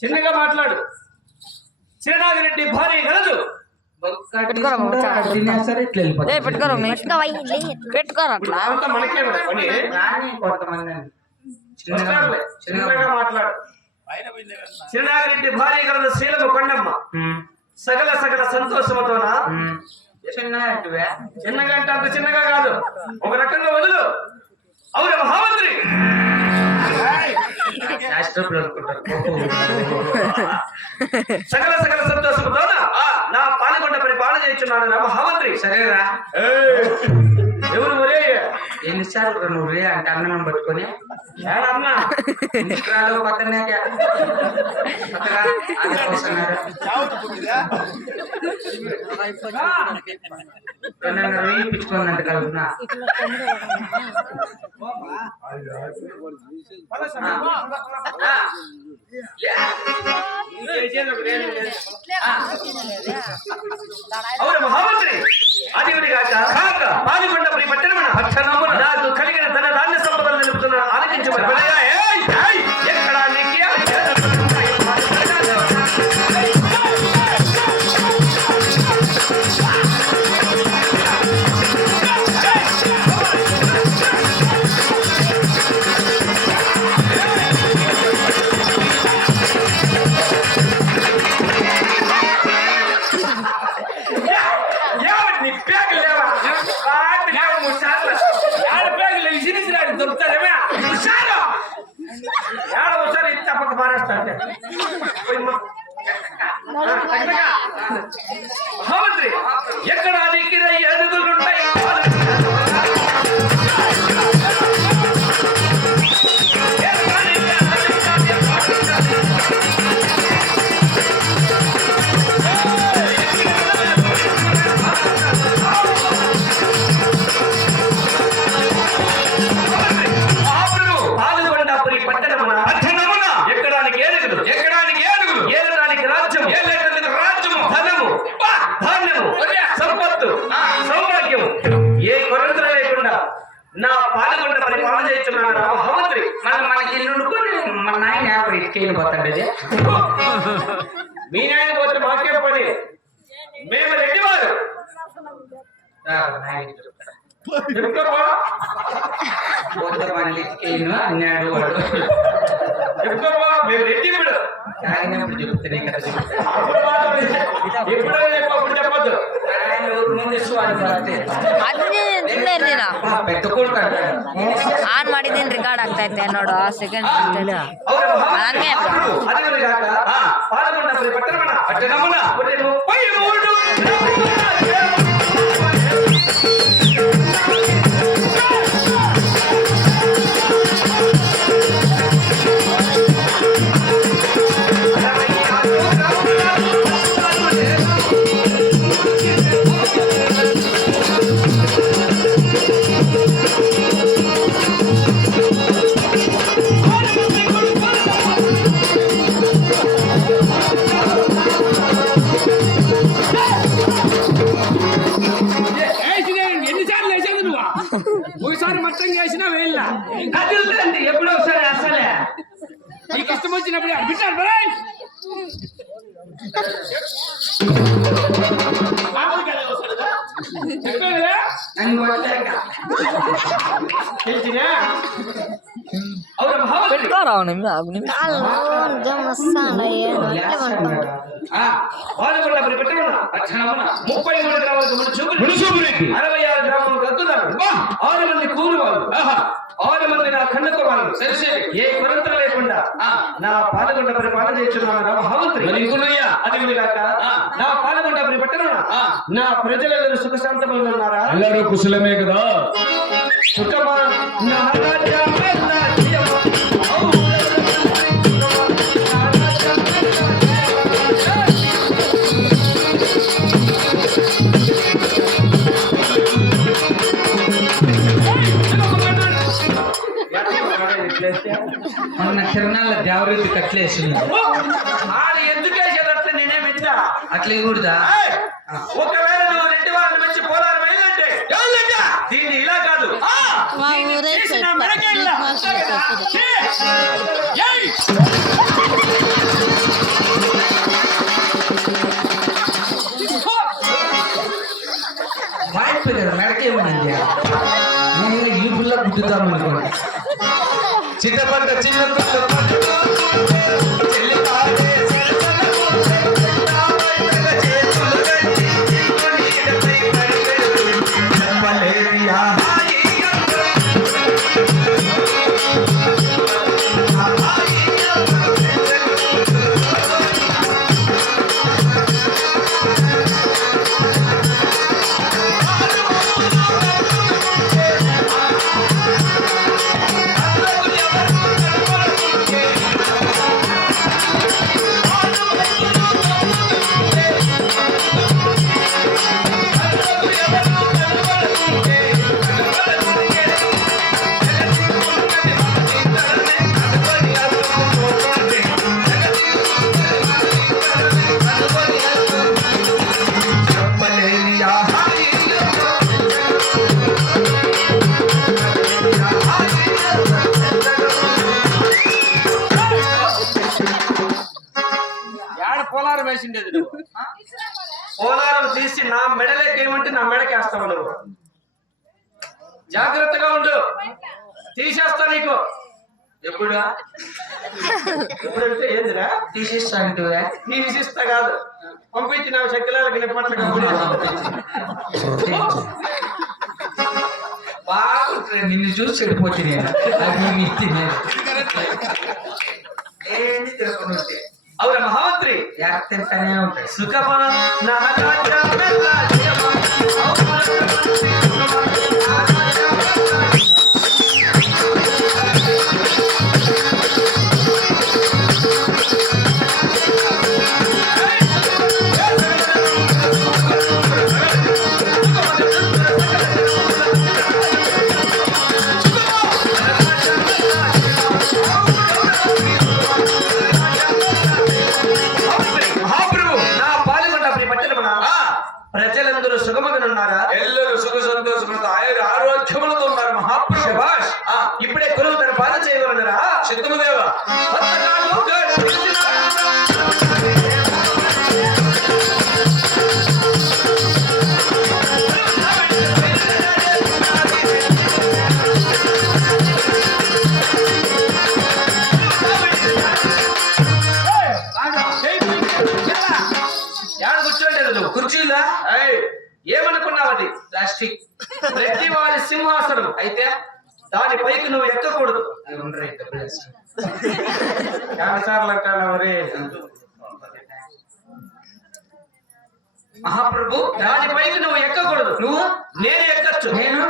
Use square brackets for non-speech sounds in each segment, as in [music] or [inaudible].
చిన్నగా మాట్లాడు వస్తారులే. చిన్నగా చిన్నగా మాట్లాడు. చిరనాగిరెడ్డి భార్య కలదు శీలము కొండమ్మ. ఉమ్, సకల సకల సంతోషముతోన. చిన్నగా అంటే అంత చిన్నగా కాదు. ఒక రకంగా వదులు. అవును మహామంత్రి. సకల సకల సంతోషం నా పాలకొండ పరిపాలన చేస్తున్నాను నా మహామంత్రి. సరేరా. ఎవరు ఒరే? ఎన్నిసార్లు నువ్వు రే అంటే అన్నం పట్టుకొని? ఏడన్నా ఇంటికాలో పక్కనే పక్కగా ఆడ అవును మహామంత్రి అదేవిడి కాక కాక పాలకొండ ప్రి నాకు కలిగిన తన ధాన్య సంపదలు నిలుపుతున్న ఆలకించమని ఏడ ఒకసారి ఇంత పక్క పారేస్తా అంటే. పోయి మా- ఆ, టక్టక. యాభై ఇటుకైన పోతాడు మీ నాయన పోతే మాకేం పని. మేము అన్నాడు వాడు. రెడ్డి ఇప్పుడు. తాగినప్పుడు చెప్తేనే కదా చెప్తా అప్పుడు మాత్రం ఎప్పుడో చెప్పు అప్పుడు చెప్పొద్దు. ఆయన ఊరు ముందు ಇರ್ತೀರಾ ಆನ್ ಮಾಡಿದ್ದೀನಿ ರೆಕಾರ್ಡ್ ಆಗ್ತಾ ಇತ್ತೆ ನೋಡು ಆ ಸೆಕೆಂಡ್ ಹಂಗೆ. నీకు ఇష్టం వచ్చినప్పుడు అనిపించాలి బరాయ్ తెలిసినా పెట్టుకోరావు ఆగు ముప్పై మూడు గ్రామాలకు అరవై ఆరు గ్రామాలకు అద్దున్నారు ఆరు మంది కూలివాళ్ళు ఆరు మంది నా కన్నుకు వాళ్ళు ఏ కొరంత లేకుండా నా పాలకొండ పరిపాలన చేస్తున్నాను మహామంత్రి అది కాక నా పాలకొండ పరిపట్టణ నా ప్రజలందరూ సుఖశాంతములు ఉన్నారా అందరూ కుశలమే కదా సుఖమా నా ఆడు ఎందుకు వేసేటట్లు ఎట్లా అట్లే కూడదా! ఒకవేళ నువ్వు రెడ్డి వాళ్ళని మంచి పోలారం అయిందంటే దీన్ని ఇలా కాదు. నేను ఈ పిల్ల గుద్దుతాం అనుకోండి. చిన్నపడ్డ చిన్న పిల్ల పోలారం వేసిండేది నువ్వు? పోలారం తీసి నా మెడలోకి ఏమంటే నా మెడకేస్తావు నువ్వు. జాగ్రత్తగా ఉండు. తీసేస్తా నీకు. ఎప్పుడు ఎప్పుడంటే ఏందిరా? తీసేస్తా అంటే తీసిస్తా కాదు. పంపించి నా శక్తులకు నిప్పట్లుగా బాగుంటుంది నిన్ను చూసి చెడిపోతే నేను. అది ఏంటి అవురా మహామంత్రి ఉంటాయి సుఖమన నా మహాప్రభు దాని పైకి నువ్వు ఎక్కకూడదు. నువ్వు నేను ఎక్కచ్చు. నేను?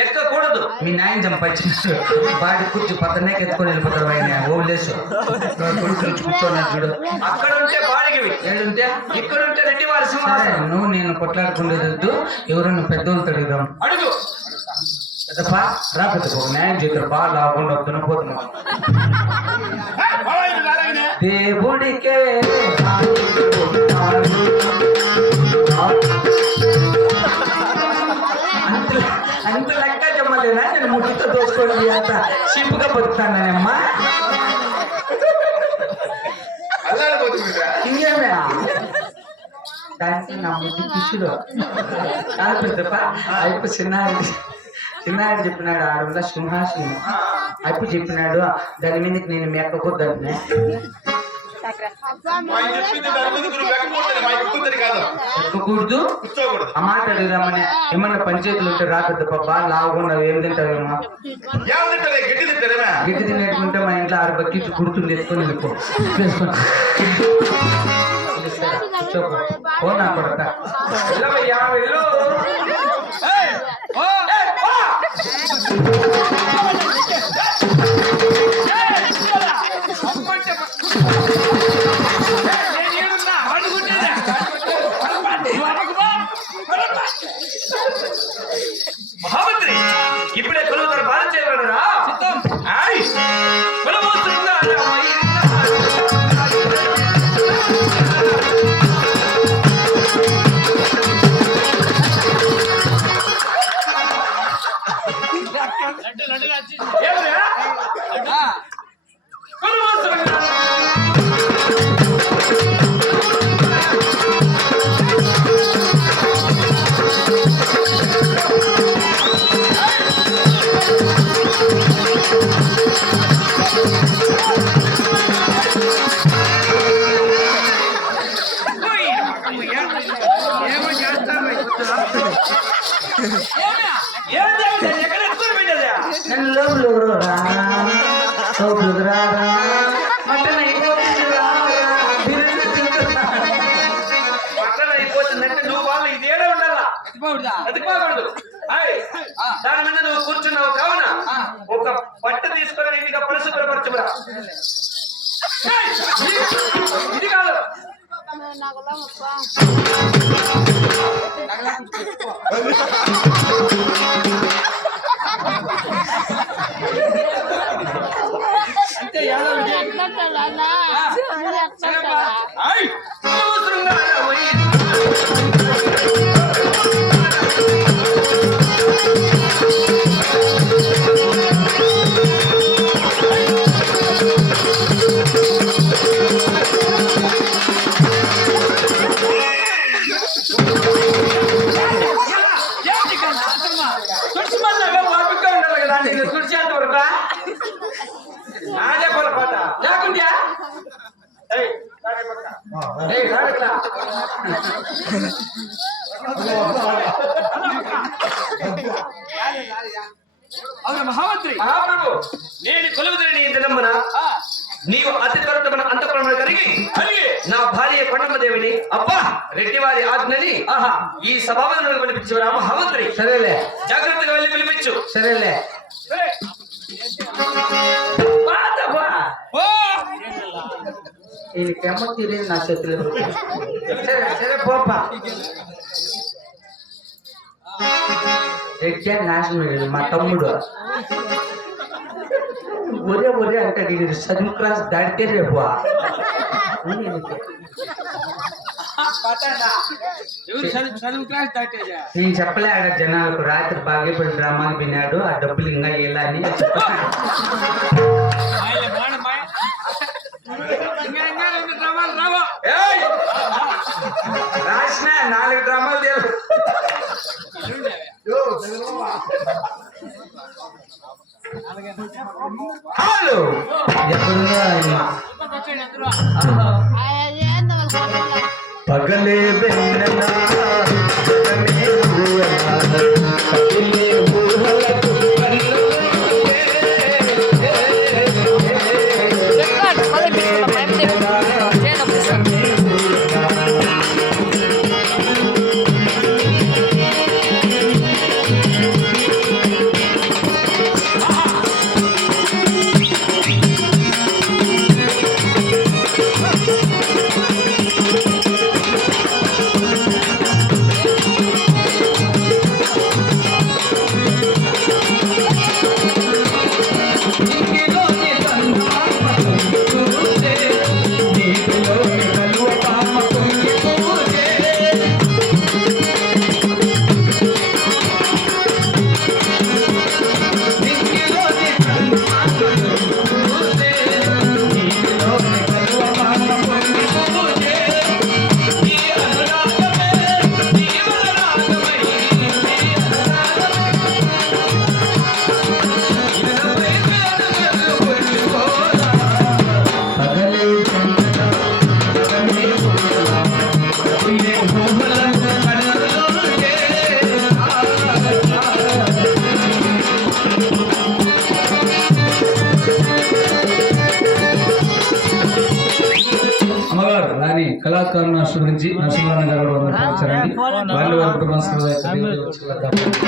ఎక్కకూడదు. మీ నాయన చంపించినాడు బాడి కూర్చు పక్కనే ఎత్తుకొని వెళ్ళిపోతాడు ఆయన. కూర్చోన్నాడు చూడు అక్కడ ఉంటే బాడిగివి ఏడుంటే ఇక్కడ ఉంటే రెడ్డి వారి సింహాసనం. నువ్వు నేను కొట్లాడుకుండేది ఎవరన్నా పెద్దోళ్ళు తడుగుదాం అడుగు. పెద్దప్ప రా పెద్దప్ప. న్యాయం చేద్దరు. బాగా లాకుండా తినపోతున్నాం పోలారం రాగానే దేవుడికే అంత అంత లెక్క చెప్పలేనా నేను ముట్టితో దోచుకోండి అంత సింపుగా బతుకుతానమ్మా అల్లాడిపోతుందిరా ఇంకేమే దానికి నా ముద్దు కృషిలో కాదు పెద్దప్ప అయిపో చిన్నాడు చిన్నాడు చెప్పినాడు ఆడవల్ల సింహాసనం అయిపో చెప్పినాడు దాని మీదకి నేను మెక్కకూడదని ఆ మాట అడుగుదామని ఏమన్నా పంచాయతీలు ఉంటే రాకద్దు పాప లావుకుండా ఏం తింటావేమో? గిట్టి తినేట్టుకుంటే మా ఇంట్లో ఆరు బకెట్లు కుడుతుంది ఎత్తుకొని వెళ్ళిపో. వేసుకొని. కూర్చోపో. ఓ నా కొడక. వెళ్ళవయ్యా, వెళ్ళు. లడ్డు లడ్డుగా వచ్చింది ఏమయ్యా? ఏమో చేస్తారు ఏం అయిపోతుందంటే నువ్వు వాళ్ళు ఇదేడే ఉండాలా? అది బాగుండదు ఆయ్, దాని మీద నువ్వు కూర్చున్నావు. కావున ఒక బట్ట తీసుకొని నీటిగా పరిశుభ్రపరచుకురా ఏయ్, ఇది- ఇది కాదు. ఆయ్, [laughs] ఎట్లా అలా నేను కొలువుదని నీ దినమ్మన నీవు అతి త్వరతమైన అంతఃపురంలో కలిగి కలిగి నా భార్య కొండమ్మదేవిని అబ్బా రెడ్డివారి ఆజ్ఞని ఆహా ఈ సభావనంలో పిలిపించు రా మహామంత్రి సరేలే జాగ్రత్తగా వెళ్ళి పిలిపించు సరేలే పాతవ్వా. ఓ ఇది కెమ్మ తీరేది నా చేతిలో సరే సరే పోపా ఎగ్జామ్ నాశనం అయ్యాడు మా తమ్ముడు ఒరే ఒరే అంటే నేను సెవెన్ క్లాస్ దాటితే రేపు [laughs] చదువు చదువు నేను చెప్పలే ఆడ జనాలకు రాత్రి బాగేపడి డ్రామాలు విన్నాడు. ఆ డబ్బులు ఇంకా ఇలా అని రాసిన నాలుగు డ్రామాలు దేవు Halo, ya punya. గురించి నరసింహారాయణ గారు వాళ్ళు వారి కుటుంబ సంస్కృతి